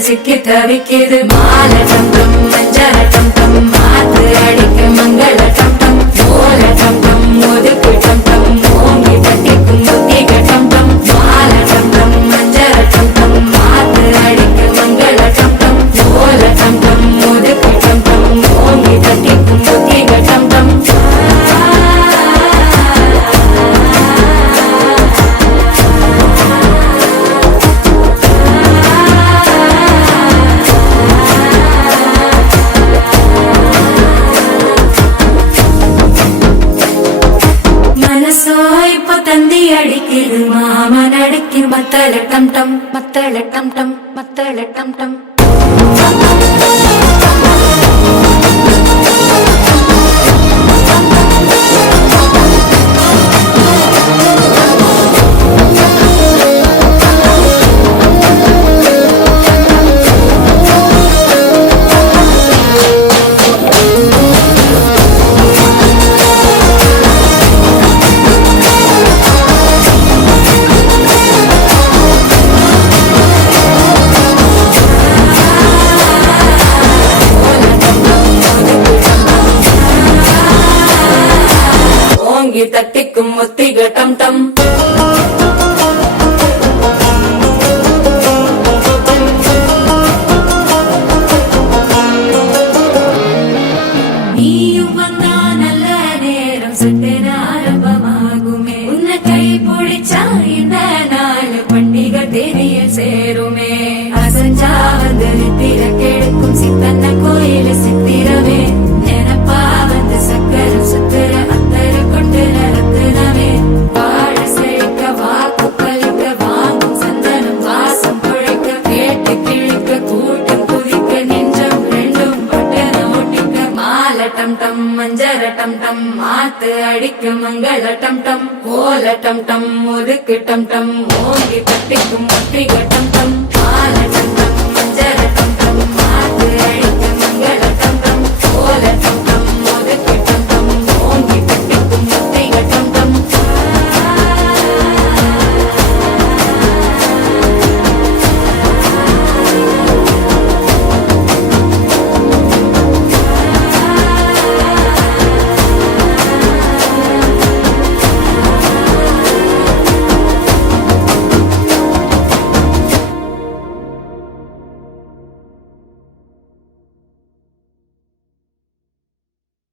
சிக்கி தவிக்குது மால டம் டம் மஞ்சள டம் டம் மாத்து அடிக்க மங்கள டம் டம் ஓல டம் டம் ஒதுக்கு டம் டம் ஓங்கி தட்டிக்கும் புத்திக டம் டம் மால டம் டம் மஞ்சள டம் டம் மாத்து அடிக்க மங்கள டம் டம் ஓல டம் டம் ஒதுக்கு டம் டம் ஓங்கி தட்டிக்கும் புத்திக டம் டம் தந்தி அடிக்குது மாமன் அடிக்கு மத்தள டம் டம் மத்தள டம் டம் மத்தள டம் டம் தட்டிக்கும் முத்திக டம் டம் நீயும் வந்தா நல்ல நேரம் சட்டென ஆரம்பமாகுமே உன்னை கை பிடிச்சா இந்த நாள் பண்டிகை தேனியில் சேருமே அசஞ்சா வந்து நித்திர கெடுக்கும் சித்தன்ன கோயில சித்திரமே நினப்பா வந்து சக்கரம் சுத்துற டம் டம் மஞ்சள டம் டம் மாத்து அடிக்கும் மங்கள டம் டம் ஓல டம் டம் ஒதுக்கு டம் டம் ஓங்கி தட்டிக்கும் ஒத்திக டம் டம்